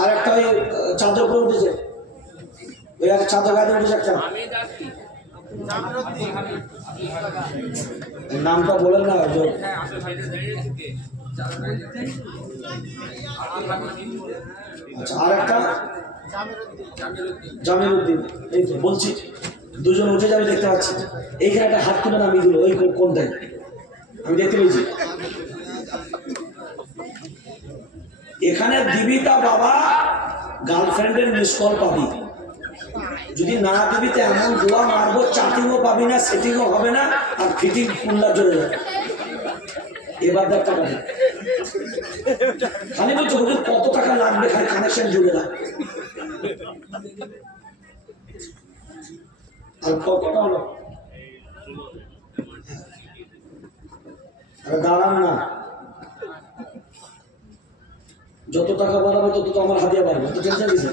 আর একটা ওই চাদর করে উঠেছে, ওই একটা চাদর গায়ে উঠেছে একটা, নামটা বলেন না। আচ্ছা, আর একটা জামির উদ্দিন। এই তো বলছি দুজন উঠে যাবে, দেখতে পাচ্ছি। এইখানে একটা হাত তুলে নামিয়ে দিল, ওই কোনটাই আমি দেখতে পেয়েছি। এখানে দিবি তা বাবা, গার্লফ্রেন্ডের মিস কল পাবি। যদি না দিবি তো এমন দোয়া মারবো, চাটিংও পাবি না, সেটিংও হবে না, আর ফিটিং কুল্লা চলে যাবে। এবার দেখ টাকা খালি বলছো হুজুর কত টাকা লাগবে, খালি কানেকশন জুড়ে না। আর কতটা হলো দাঁড়ান না, যত টাকা বাড়াবে তত তো আমার হাতিয়া বাড়বে, তো টেনশন দিছে।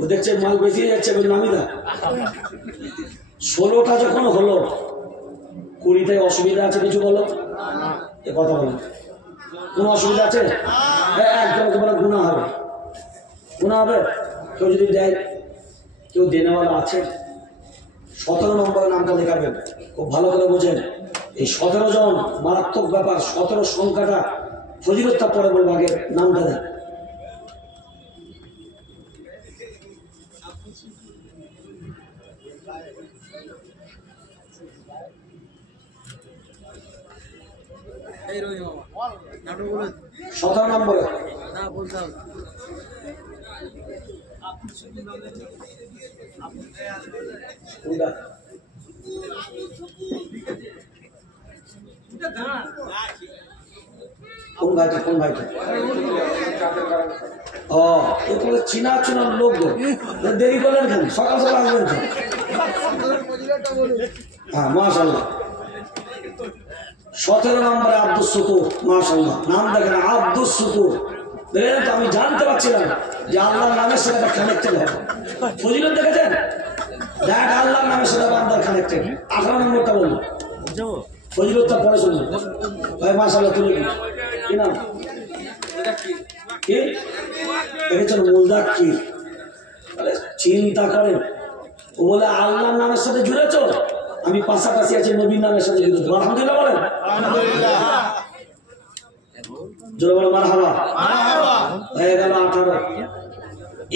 ও দেখছে মাল বেশি যাচ্ছে, নামিদা 16টা যখন হলো, 20টায় অসুবিধা আছে কিছু বলো, এ কথা বলো, কোনো অসুবিধা আছে? একদম তোমার গুণা হবে, গুণা হবে। কেউ যদি দেয়, কেউ দেনেওয়ালা আছে, 17 নম্বরের নামটা লেখাবেন, খুব ভালো করে বোঝেন। এই 17 জন মারাত্মক ব্যাপার, 17 সংখ্যাটা ফজিলতটা পরে বলবো, আগে নামটা দেন। নম্বরে কোন ভাইটা, কোন ভাইটা? ও চিনা চিনা লোক, দেরি করলেন কেন? সকাল সকাল আসবেন। হ্যাঁ, মাশাআল্লাহ। 17 নম্বরে আব্দুস শুকুর, মাশাআল্লাহ। নাম দেখেন আব্দুস শুকুর। দেখেন তো, আমি জানতে পারছিলাম যে আল্লাহর নামের সাথে কানেক্টেড হবে। ফজিলত দেখেছেন? দেখ, আল্লাহর নামের সাথে বান্দার কানেক্টেড। 18 নম্বরটা বলুন, ফজিলতটা পরে শুনুন ভাই। মাশাআল্লাহ। তুলে কি নাম? কি দেখেছেন? মুজাক্কির। চিন্তা করেন, ও বলে আল্লাহর নামের সাথে জুড়েছ, আমি পাশাপাশি আছি নবীর নামের সাথে জুড়েছ। আলহামদুলিল্লাহ বলেন, জোরে বলে মারহাবা। হয়ে গেল 18।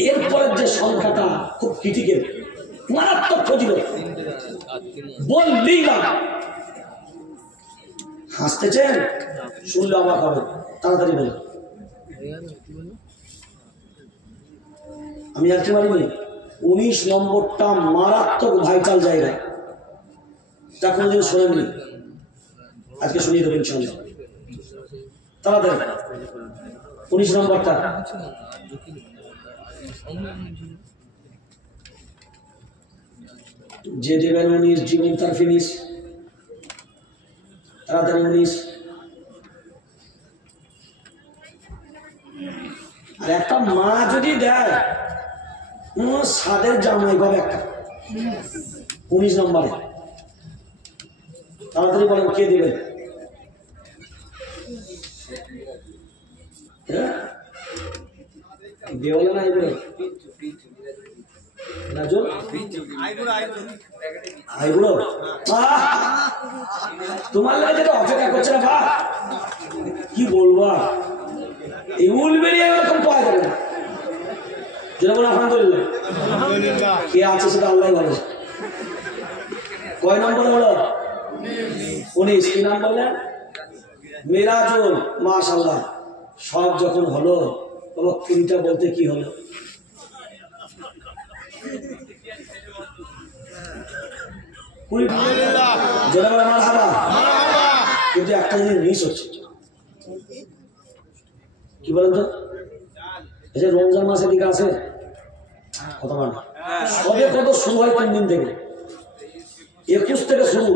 এরপরের যে সংখ্যাটা খুব ক্রিটিক্যাল, মারাত্মক ফজিলত, বললেই না। হাসতেছেন, শুনলে অবাক হবে, তাড়াতাড়ি বলেন। আমি আর কি বলিনি, 19 নম্বরটা মারাত্মক ভাইটাল জায়গা, যা কোনোদিন শোনেননি, আজকে শুনিয়ে দেবেন ইনশাআল্লাহ। তাড়াতাড়ি 19 নম্বরটা। যে দেবেন 19, জীবন তার ফিনিশ। তাড়াতাড়ি 19। আর একটা মা যদি দেয়, সাদের জামাই পাবে একটা 19 নম্বরে। তাড়াতাড়ি বলেন, কে দেবে? দেওয়ালে না এগুলো, তোমার লাগে যেটা অপেক্ষা করছে না বা কি বলবো, এই উল বেরিয়ে এরকম পাওয়া যাবে না। যেটা বলে আলহামদুলিল্লাহ, কে আছে সেটা আল্লাহ ভালো। কয় নম্বর হলো? 19। কি নাম বললেন? মিরাজুল। মাশাআল্লাহ। সব যখন হলো, তবে 20টা বলতে কি হলো? কিন্তু একটা জিনিস মিস হচ্ছে, কি বলেন তো? এই যে রমজান মাসের দিকে আছে, কত মানে সবে কত শুরু হয় 3 দিন থেকে, 21 থেকে শুরু।